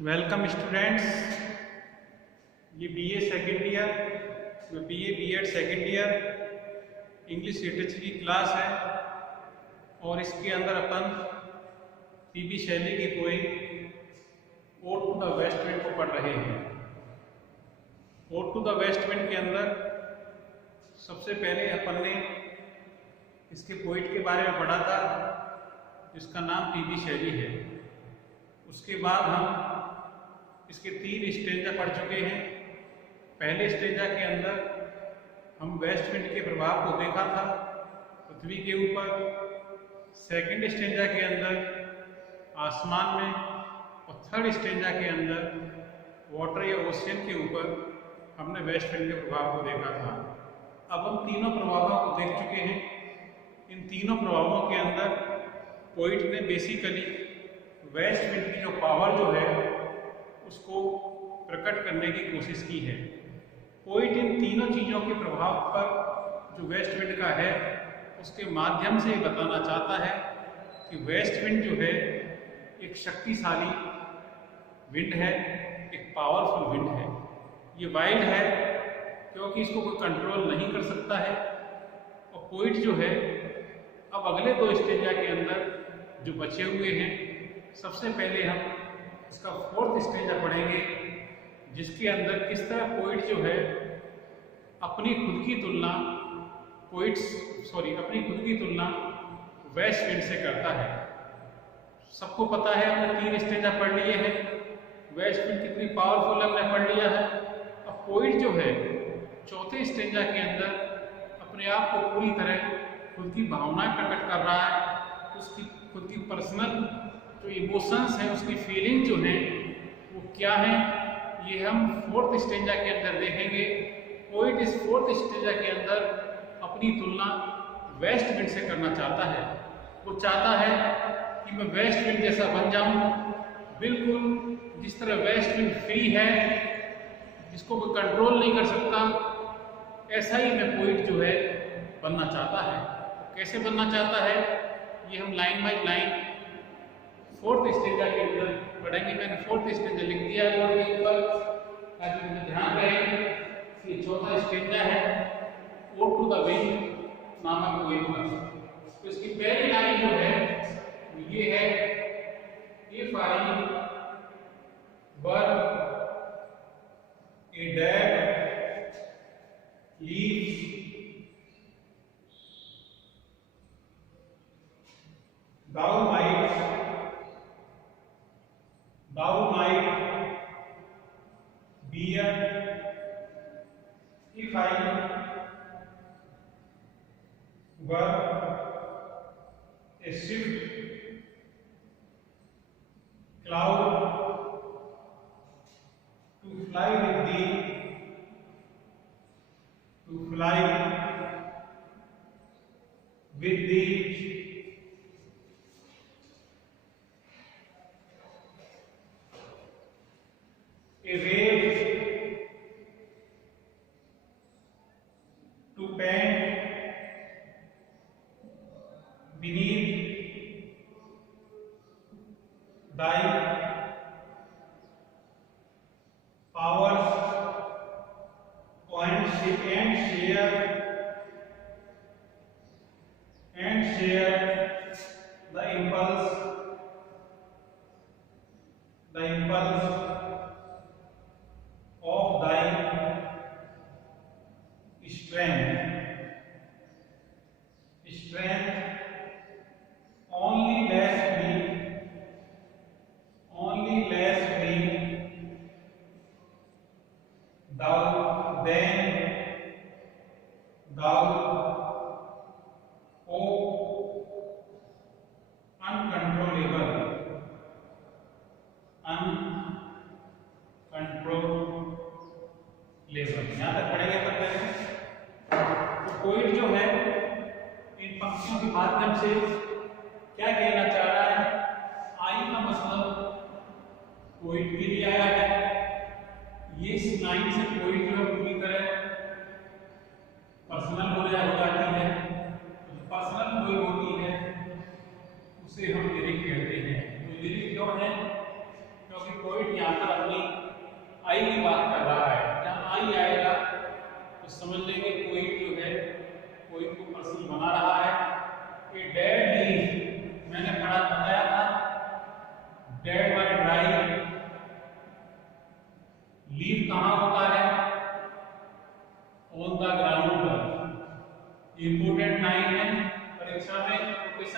Welcome students. ये BA second year BA BEd second year English literature की class है और इसके अंदर अपन पीबी शैली की poem ode to the west wind को पढ़ रहे हैं। Ode to the west wind के अंदर सबसे पहले अपन ने इसके पोइट के बारे में पढ़ा था जिसका नाम पीबी शैली है। उसके बाद हम इसके 3 स्टेंजा पढ़ चुके हैं। पहले स्टेंजा के अंदर हम वेस्ट विंड के प्रभाव को देखा था पृथ्वी के ऊपर। सेकंड स्टेंजा के अंदर आसमान में और थर्ड स्टेंजा के अंदर वाटर या ओशियन के ऊपर हमने वेस्ट विंड के प्रभाव को देखा था। अब हम तीनों प्रभावों को देख चुके हैं। इन तीनों प्रभावों के अंदर पोइट ने बेसिकली वेस्ट विंड की जो पावर जो है उसको प्रकट करने की कोशिश की है। पोइट इन तीनों चीज़ों के प्रभाव पर जो वेस्ट विंड का है उसके माध्यम से बताना चाहता है कि वेस्ट विंड जो है एक शक्तिशाली विंड है, एक पावरफुल विंड है। ये वाइल्ड है क्योंकि इसको कोई कंट्रोल नहीं कर सकता है। और पोइट जो है अब अगले 2 स्टेंजा के अंदर जो बचे हुए हैं, सबसे पहले हम इसका 4th स्टेंजा पढ़ेंगे जिसके अंदर किस तरह पोइट जो है अपनी खुद की तुलना वेस्ट विंड से करता है। सबको पता है, हमने 3 स्टेंजा पढ़ लिए हैं, वेस्ट विंड कितनी पावरफुल है हमने पढ़ लिया है। अब पोइट जो है 4थे स्टेंजा के अंदर अपने आप को पूरी तरह खुद की भावनाएं प्रकट कर रहा है। उसकी खुद की पर्सनल जो इमोशंस हैं, उसकी फीलिंग जो हैं वो क्या हैं, ये हम 4th स्टेंजा के अंदर देखेंगे। पोइट इस 4th स्टेंजा के अंदर अपनी तुलना वेस्ट विंड से करना चाहता है। वो चाहता है कि मैं वेस्ट विंड जैसा बन जाऊं, बिल्कुल जिस तरह वेस्ट विंड फ्री है, जिसको कोई कंट्रोल नहीं कर सकता, ऐसा ही मैं पोइट जो है बनना चाहता है। कैसे बनना चाहता है ये हम line by line 4th stanza के अंदर पढ़ेंगे। मैंने 4th स्टेंजा लिख दिया है बोर्ड के ऊपर ताकि मुझे ध्यान रहे। ये 4था स्टेंजा है ओड टू द विंड नामक पोएम का। तो इसकी पहली लाइन जो है ये है, if I were a dead leaves thou might bear if I were a swift cloud to fly with thee, to fly with thee. A wave to pant beneath thy powers and share the impulse of thy strength only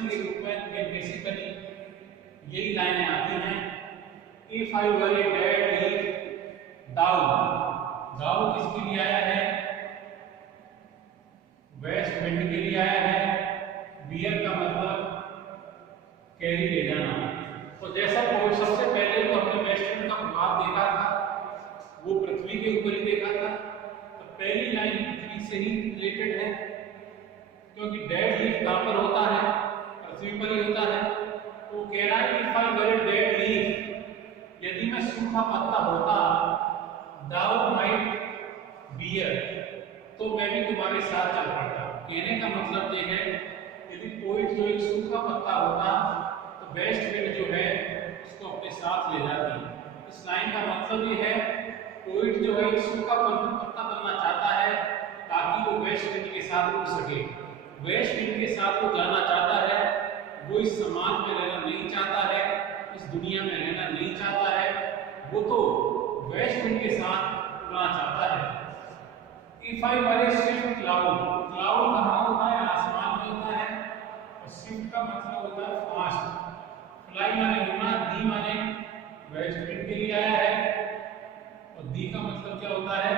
question के रूप में basically यही लाइनें आती हैं। If I were a dead leaf down, down किसके लिए आया है? वेस्ट विंड के लिए आया है। बियर का मतलब कैरी ले जाना। तो जैसा सबसे पहले तो हमने वेस्ट विंड का प्रभाव देखा था, वो पृथ्वी के ऊपर ही देखा था। तो पहली लाइन पृथ्वी से ही रिलेटेड है, क्योंकि डेड लीफ कहां पर होता है? पृथ्वी पर ही होता है। तो कह रहा है if I were a dead leaf, यदि मैं सूखा पत्ता होता, दाउ माइट बियर, तो मैं भी तुम्हारे साथ चल पड़ता। कहने का मतलब ये है, यदि पोइट जो एक सूखा पत्ता होता तो वेस्ट विंड जो है उसको अपने साथ ले जाती। इस लाइन का मतलब ये है, पोइट जो है एक सूखा पत्ता बनना चाहता है ताकि वो वेस्ट विंड के साथ उड़ सके। वेस्ट विंड के साथ वो जाना चाहता है, वो इस समाज में रहना नहीं चाहता है, इस दुनिया में रहना नहीं चाहता है, वो तो वेस्ट विंड के साथ उड़ना चाहता है। If I were a swift cloud, cloud कहाँ होता है? आसमान में होता है। और swift का मतलब होता है फास्ट। fly माने उड़ना, दी माने वेस्ट विंड के लिए आया है, और दी का मतलब क्या होता है?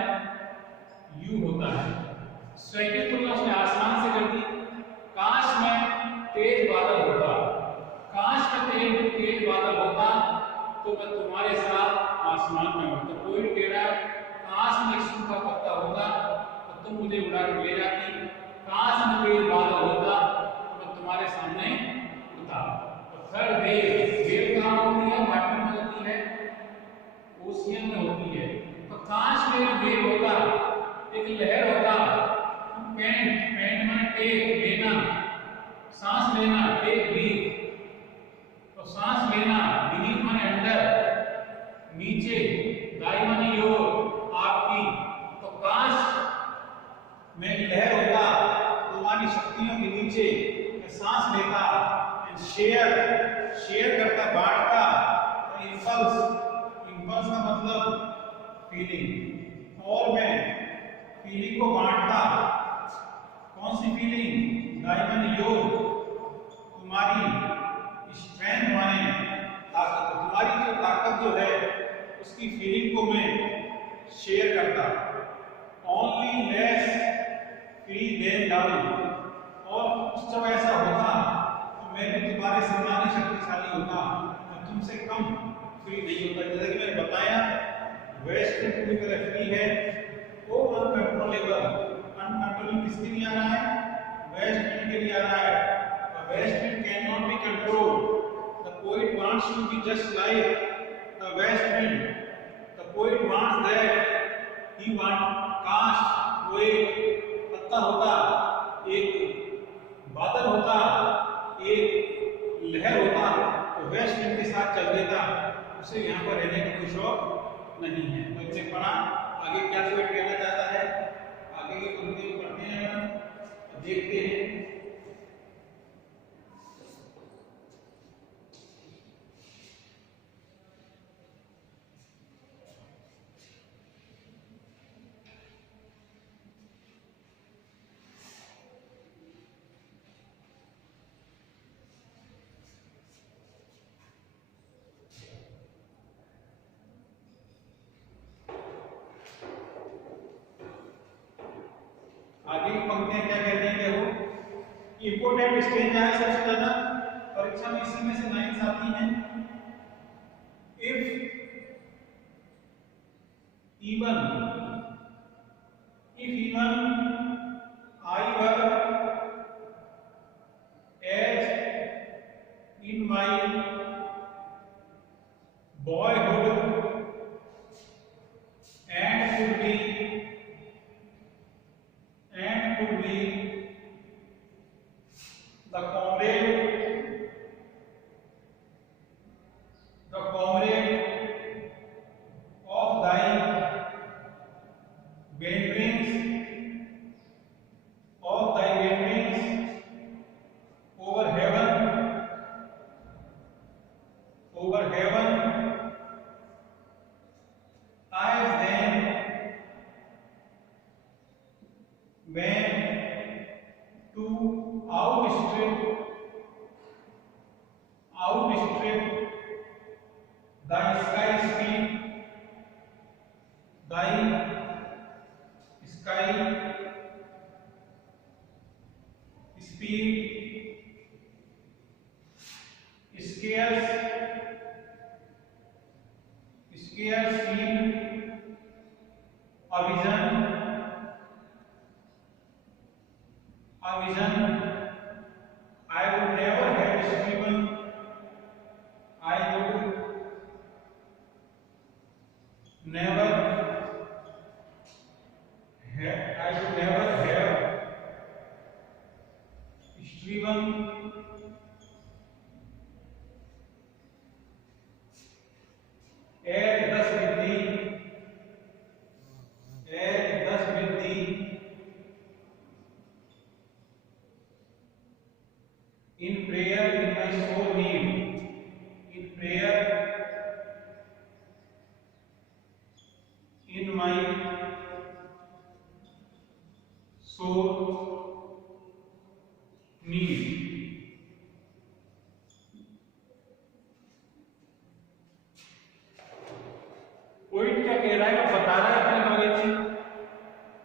यू होता है। स्वैगी तुलना उसने आसमान से कर दी। काश में तेज बादल होता, काश में तेज बादल होता तो मैं तुम्हारे साथ आसमान में होता। कोई कह रहा है काश में एक सूखा पत्ता होता तो तुम मुझे उड़ा कर ले जाती, काश में तेज बादल होता तो मैं तुम्हारे सामने उड़ता। तो थर्ड वेव कहाँ होती है? वाटर में होती है, ओशियन में होती है। तो काश में एक वेव होता, एक लहर होता। पैंट माने टेक लेना, सांस लेना, टेक ब्रीथ। तो सांस लेना, बीनीथ माने अंडर, नीचे, दाई माने योर, आपकी। तो काश में लहर होता तुम्हारी शक्तियों के नीचे, मैं सांस लेता, शेयर करता, बांटता। इंपल्स का मतलब फीलिंग, और मैं फीलिंग को बांटता। कौन सी फीलिंग? दाइमन योग, तुम्हारी स्ट्रेंथ माने ताकत, तुम्हारी जो ताकत जो है उसकी फीलिंग को मैं शेयर करता। Only less free then down, और जब ऐसा होता तो मैं भी तुम्हारे समान शक्तिशाली होता, मैं तुमसे कम फ्री नहीं होता। जैसा कि मैंने बताया, वेस्ट विंड पूरी तरह फ्री है, वो अनकंट्रोलेबल। अनकंट्रोलेबल किसके लिए आ रहा है? वेस्ट विंड के लिए आ रहा है। West wind can not be controlled. The poet wants to be just like the west wind. The poet wants that he want, काश वो एक पत्ता होता, एक बादल होता, एक लहर होता, तो वेस्ट विंड के साथ चल देता। उसे यहाँ पर रहने का कोई शौक नहीं है। तो इसे पढ़ा, आगे क्या पोएट कहना चाहता है, आगे की पंक्तियां पढ़ते हैं और देखते हैं। आगे की पंक्तियां क्या कहते हैं? देखो, इंपोर्टेंट स्टेज है सबसे ज्यादा परीक्षा में, इसी में से लाइंस आती हैं। If even I were as in my boyhood and could be the comrade of thy wanderings over heaven as then when to outstrip outstrip the sky speed, the sky speed, scarce seen a vision, I would never have striven, I would never have striven as thus with thee in prayer in my soul need, in prayer in my soul need. Poet क्या कह रहा है, बता रहा है अपने बारे में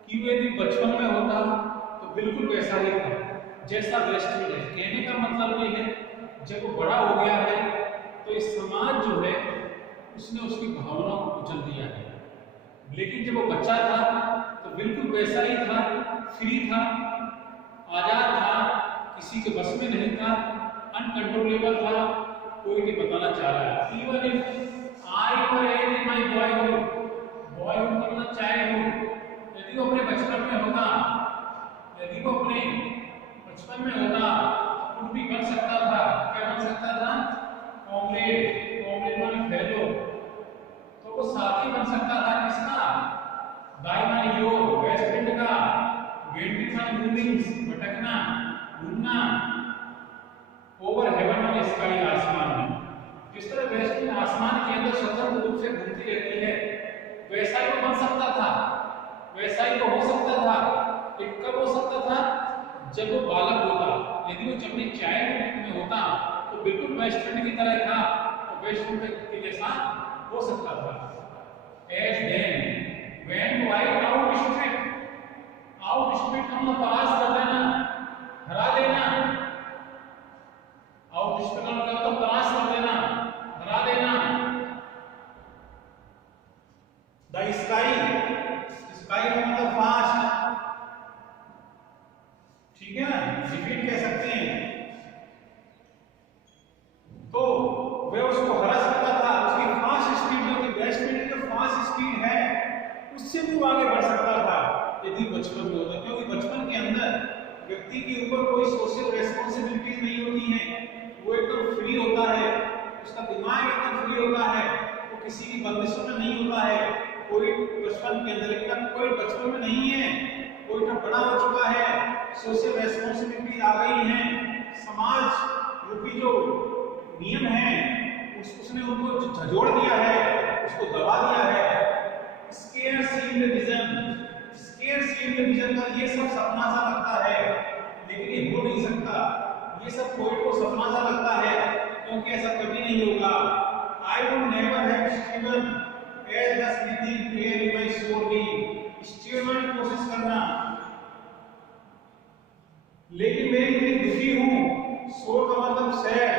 कि वो यदि बचपन में होता तो बिल्कुल वैसा ही था जैसा वेस्टर्न है। कहने का मतलब ये है जब वो बड़ा हो गया है तो इस समाज जो है उसने उसकी भावनाओं को कुचल दिया है, लेकिन जब वो बच्चा था तो बिल्कुल वैसा ही था, फ्री था, आजाद था, किसी के बस में नहीं था, अनकंट्रोलेबल था। कोई नहीं बताना चाह रहा है even if I were in my boyhood मतलब चाइल्डहुड, यदि वो अपने बचपन में होता, यदि वो अपने बचपन में होता कुछ भी बन सकता था। क्या बन सकता था? कॉमरेड माने फेलो, तो वो साथी बन सकता था किसका? बाय माने यो वेस्ट विंड का, वेंडिंग माने मूविंग्स भटकना घूमना, ओवर हेवन माने स्काई आसमान में। जिस तरह वेस्ट विंड आसमान के अंदर स्वतंत्र रूप से घूमती रहती है वैसा ही वो बन सकता था, वैसा ही वो हो सकता था। एक कब हो सकता था? जब वो बालक होता। यदि वो जब भी चाइल्ड में होता तो बिल्कुल वेस्ट विंड की तरह था, तो वेस्ट विंड के जैसा हो सकता था। As then when white outstrip का मतलब पास कर देना, हरा देना। आउटस्ट्रिप का मतलब पास कर देना, हरा देना। The sky का मतलब फास्ट, ठीक है ना, रिपीट कह सकते हैं। तो वह उसको हरा सकता था, उसकी फास्ट स्पीड जो थी, वेस्ट विंड की जो फास्ट स्पीड है उससे भी आगे बढ़ सकता था यदि बचपन में होता, क्योंकि बचपन के अंदर व्यक्ति के ऊपर कोई सोशल रेस्पॉन्सिबिलिटीज नहीं होती हैं, वो एकदम फ्री होता है, उसका दिमाग एकदम फ्री होता है, वो किसी की बंदिशों में नहीं होता है। कोई बचपन के अंदर, लेकिन कोई बचपन में नहीं है, कोई तो बड़ा हो चुका है, सोशल रेस्पॉन्सिबिलिटी आ गई है, समाज रूपी जो नियम है उसने उनको झंझोड़ दिया है, उसको दबा दिया है। स्केयर सीन विजन का ये सब सपना सा लगता है, लेकिन ये हो नहीं सकता। ये सब पोएट को सपना सा लगता है, क्योंकि ऐसा कभी नहीं होगा। I would never have striven as the sleeping air in my soul be, striven कोशिश करना, लेकिन मैं इतनी दुखी हूँ, सोल का मतलब सैड,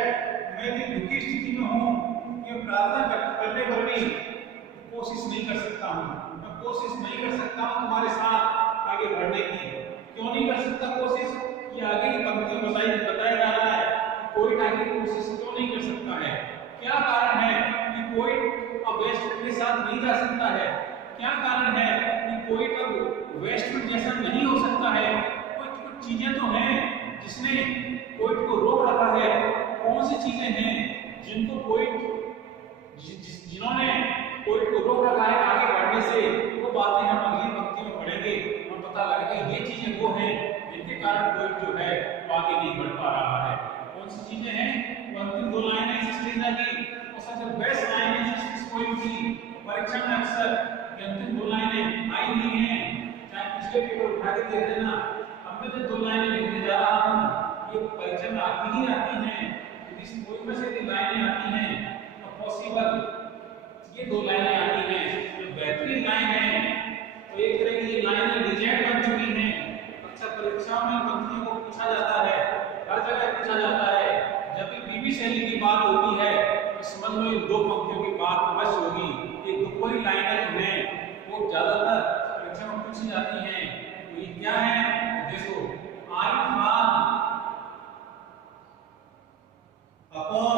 मैं इतनी दुखी स्थिति में हूँ कि प्रार्थना करने पर भी कोशिश नहीं कर सकता हूँ, मैं कोशिश नहीं कर सकता हूँ तुम्हारे साथ आगे बढ़ने की। क्यों नहीं कर सकता कोशिश? ये आगे की पंक्ति में बताया जा रहा है कि कोई आगे कोशिश क्यों नहीं कर सकता है। क्या कारण है कि कोई अब वेस्ट विंड के साथ नहीं जा सकता है? क्या कारण है कि कोई अब वेस्ट विंड जैसा नहीं हो सकता है? कुछ चीजें तो हैं जिसने कोई को रोक रखा है। कौन सी चीजें हैं जिनको कोई जिन्होंने कोई को रोक रखा है आगे बढ़ने से? वो बातें हम अगली पंक्ति में पढ़ेंगे और पता लगेगा ये चीजें वो हैं जिनके कारण कोई जो है वो आगे नहीं बढ़ पा रहा है। कौन सी चीजें हैं? वो अंतिम दो लाइनें सिस्टीना की और सबसे बेस्ट लाइन है जिस कोई भी परीक्षा में अक्सर ये अंतिम दो लाइनें आई नहीं है, चाहे पिछले पेपर उठा के देख लेना। अब मैं जो दो लाइनें लिखने जा रहा हूँ ये परीक्षा में आती ही आती हैं, जिस पोएम में से यदि लाइनें आती हैं तो पॉसिबल ये दो लाइनें आती हैं जो बेहतरीन लाइन है, तो एक तरह की ये लाइनें रिजेक्ट बन चुकी हैं। अक्सर परीक्षाओं में पंक्तियों को पूछा जाता है, हर जगह पूछा जाता है। जब भी बीबी शैली की बात होती है तो समझ लो इन दो पंक्तियों की बात अवश्य होगी। ये दो कोई लाइनें जो हैं वो ज्यादातर परीक्षा में पूछी जाती हैं। तो ये क्या है देखो, I fall upon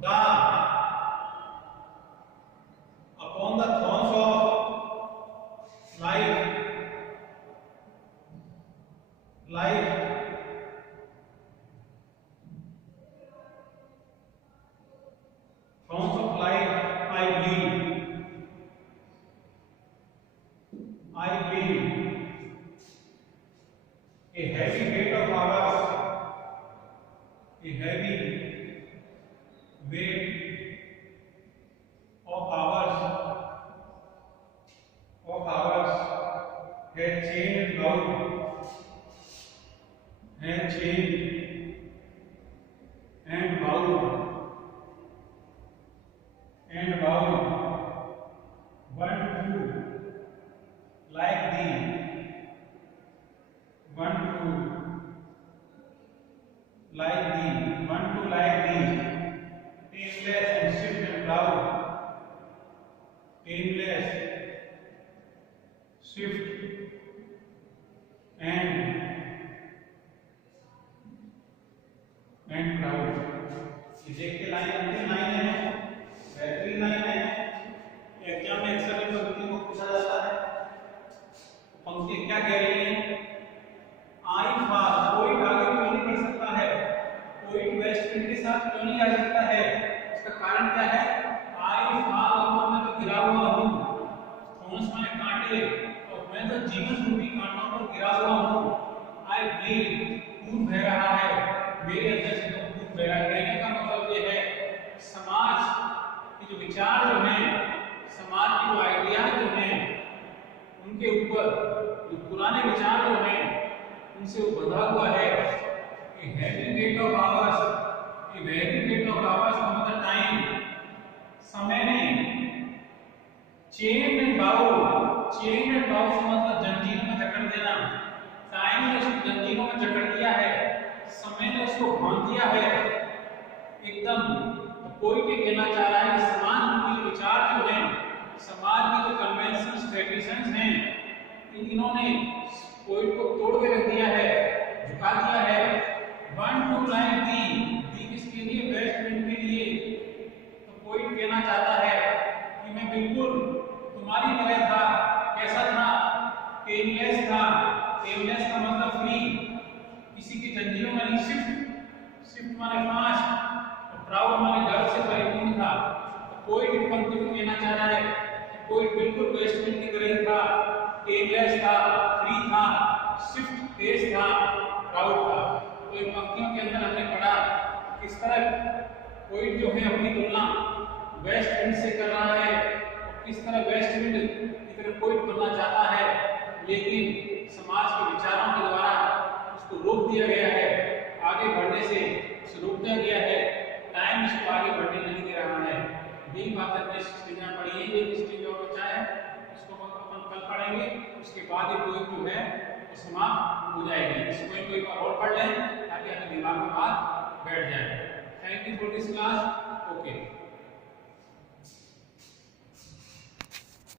the thorns of life thorns of life I bleed a heavy weight of hours had chained and bound one to like thee, one to like thee, tameless and swift and proud, tameless, swift and proud। ये देख के line अंतिम line है, बेहतरीन line है। Exam में अक्सर इन पंक्तियों को पूछा जाता है। पंक्ति क्या कह रही है? आई फॉल, कोई आगे क्यों नहीं बढ़ सकता है, कोई वेस्ट विंड के साथ क्यों नहीं आ सकता है? इसका कारण क्या है? आई फॉल, मैं तो गिरा हुआ हूँ, थॉर्न्स माने कांटे, और मैं तो जीवन रूपी कांटों पर गिरा हुआ हूँ। आई ब्लीड, खून बह रहा है मेरे अंदर से, तो खून बह रहा है। कहने का मतलब ये है समाज के जो विचार जो हैं, समाज की जो आइडिया जो हैं, उनके ऊपर जो पुराने विचार जो हैं उनसे वो बंधा हुआ है। हेवी वेट ऑफ आवर्स, ये हेवी वेट ऑफ आवर्स का मतलब टाइम, समय नहीं। चेन एंड बाउंड का मतलब जंजीरों में जकड़ देना। टाइम ने उसको जंजीरों में जकड़ दिया है, समय ने उसको बांध दिया है एकदम। तो कोई भी कहना चाह रहा है कि समाज के विचार जो हैं, समाज की जो कन्वेंशंस ट्रेडिशंस हैं, इन्होंने कोई को तोड़ के रख दिया है, झुका दिया है। वन टू लाइक दी किसके लिए? वेस्ट विंड के लिए। तो कोई कहना चाहता है कि मैं बिल्कुल तुम्हारी तरह था। कैसा था? टेमलेस था। टेमलेस का मतलब फ्री, किसी की जंजीरों में नहीं। शिफ्ट माने फास्ट, और प्राउड माने गर्व से परिपूर्ण था। तो कोई भी पंक्ति को कहना चाह रहा है कि कोई बिल्कुल वेस्ट विंड की तरह ही था, टेमलेस था, फ्री था, शिफ्ट तेज था, प्राउड था। तो इन पंक्तियों के अंदर हमने पढ़ा किस तरह कोई जो है अपनी तुलना वेस्ट विंड से कर रहा है, और किस तरह वेस्ट विंड की तरह कोई करना चाहता है, लेकिन समाज के विचारों के द्वारा उसको रोक दिया गया है, आगे बढ़ने से उसे रोक दिया गया है। टाइम इसको आगे बढ़ने नहीं दे रहा है। यही बात हमने स्टेज में पढ़ी है। एक स्टेज और बचा है, इसको अपन कल पढ़ेंगे। उसके बाद ये पोएम जो है वो समाप्त हो जाएगी। इस पोएम को एक बार और पढ़ लें ताकि आपके दिमाग में बात बैठ जाए। Thank you for this class. Okay.